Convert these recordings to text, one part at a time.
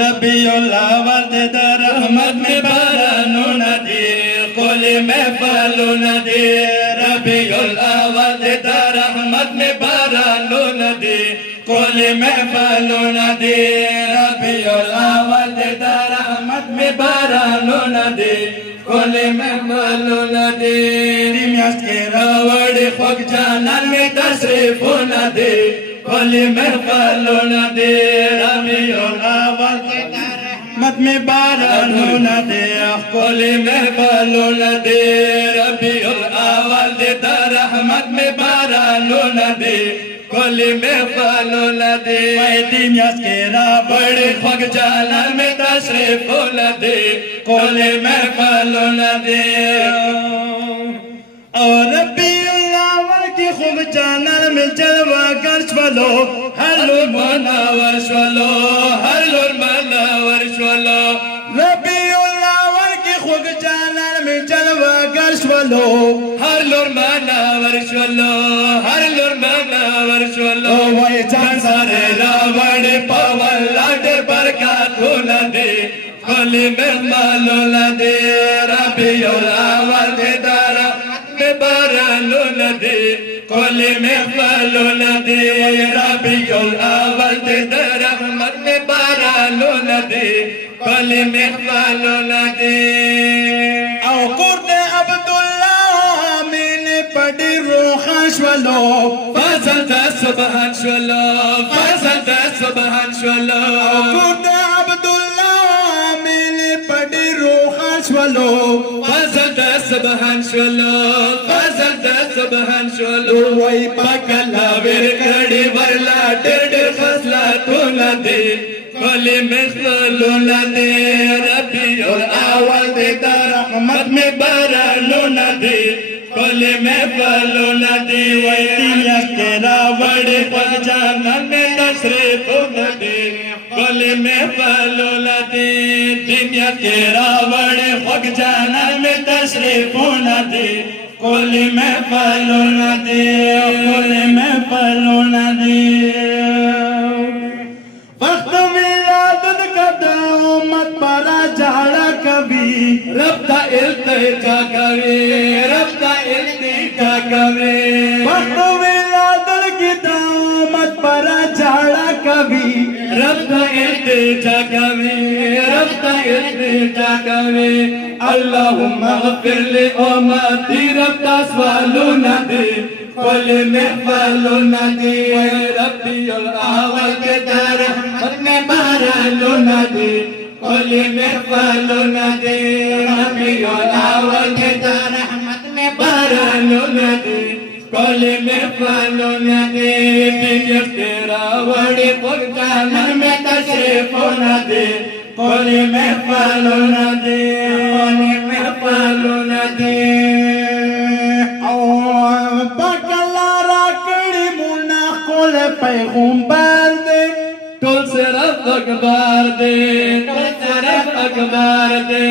रबीउल अव्वल दे रहमत में बारानो नदी कुल महफिलो नदी रबीउल अव्वल दे रहमत में बारानो नदी कुल महफिलो नदी रबीउल अव्वल दे रहमत में बारानो नदी कुल महफिलो नदी नियाज के रावड़ खुद जानन में तशरीफ नदी कुल महफिलो नदी रबीउल अव्वल मत में बारानो नदी कुल महफिलो नदी रबीउल अव्वल दे रहमत में बारानो नदी कुल महफिलो नदी नियाज के रावड़ खुद जानन में तशरीफ नदी कुल महफिलो नदी और रबीउल अव्वल की खूब जानन में जलवा गर्श वालो हर मुनव्वर वालो हर मुनव्वर वालो रबीउल अव्वल की खूब जानन में जलवा गर्श वालो हर मुनव्वर वालो हर मुनव्वर वालो वही जान सारे रावण पवन लाड बरकत नदी कुल महफिलो नदी रबीउल अव्वल दे बारानो नदी कुल महफिलो नदी रबीउल अव्वल दे रहमत में बारानो नदी कुल महफिलो नदी औ कुर्ते अब्दुल्ला आमीन पड़ी रूहाश वालो फजल दा सुबहान वालो फजल दा सुबहान वालो कुर्ते अब्दुल्ला आमीन पड़ी रूहाश वालो फजल दा सुबहान वालो फजल दा सुबहान वालो वही पकला वीर कड़ी वरला डेढ़ फसला तो नदी कुल महफिलो नदी रबीउल अव्वल दे रहमत में बारानो नदी कुल महफिलो नदी वही नियाज के रावड़ खुद जानन में तशरीफ नदी कुल महफिलो नदी नियाज के रावड़ खुद जानन में तशरीफ नदी कुल महफिलो नदी कुल महफिलो नदी वक्त विलादत का दामत परा झाड़ा कभी रब का इल्तिजा कभी रब का इल्तिजा कभी वक्त विलादत की दामत परा झाड़ा कभी रब का इल्तिजा कभी रब का इल्तिजा कभी अल्लाहुम्मा ग़फिर ली उम्मती रब का सवालो नदी कुल महफिलो नदी रबीउल अव्वल दे रहमत में बारानो नदी कुल महफिलो नदी रबीउल अव्वल दे रहमत में बारानो नदी कुल महफिलो नदी नियाज के रावड़ खुद जानन में तशरीफ नदी कुल महफिलो नदी कुल महफिलो नदी पकला राकड़ी मुन्ना कुल पैगंबर दे तुल सिर्फ अखबार दे तुल सिर्फ अखबार दे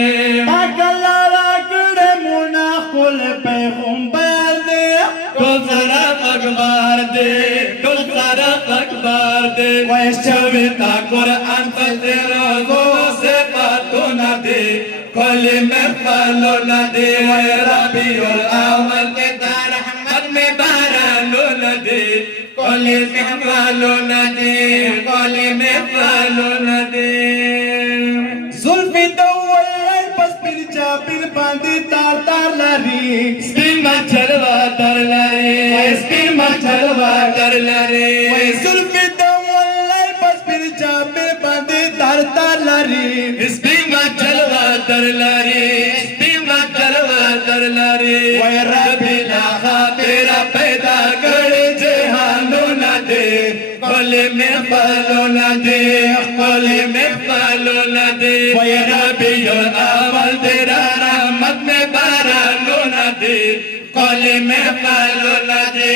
पकला राकड़ी मुन्ना कुल पैगंबर दे तुल सिर्फ अखबार दे तुल सिर्फ अखबार दे वैश्विता कुरान पर रोज़ो से बातों न दे कुल महफिलो नदी रबीउल अव्वल दे रहमत में बारानो नदी कुल महफिलो नदी कुल महफिलो नदी जुल्फी दौल बस फिर जाबिल बांधी तार तार लरी स्पिन मचलवा तर लरी स्पिन मचलवा तर लरी जुल्फी दौल बस फिर जाबिल बांधी तार तार लरी स्पिन मचलवा तर लरी स्पिन मचलवा तर लरी वह रबीला तेरा पैदा कर जहानो नदी कुल महफिलो नदी कुल महफिलो नदी वह रबीउल अव्वल दे रहमत में बारानो नदी कुल महफिलो नदी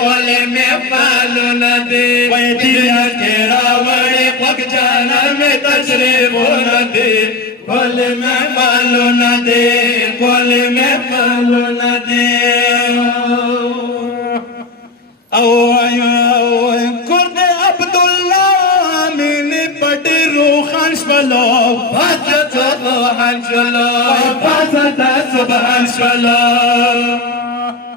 कुल महफिलो नदी वह नियाज के रावड़ खुद जानन में तशरीफ नदी कुल महफिलो नदी कुल महफिलो नदी कुर्द अब्दुल्ला आमीन पड़ी रूह روحان شولو فاتت روحان شولو فاتت سبحان شولو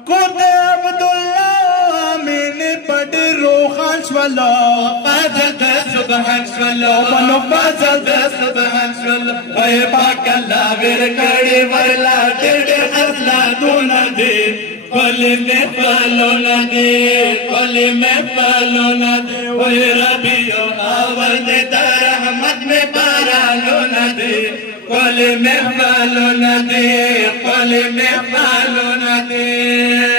کوته عبد الله من پډ روحان شولو فاتت سبحان شولو بنو فاتت سبحان شولو وای پاک الله ور کړي ورلا ډېر خپل دون دي کل میں پالو نہ دے کل میں پالو نہ دے وہی ربیو آورد در رحمت میں پالو نہ دے کل میں پالو نہ دے کل میں پالو نہ دے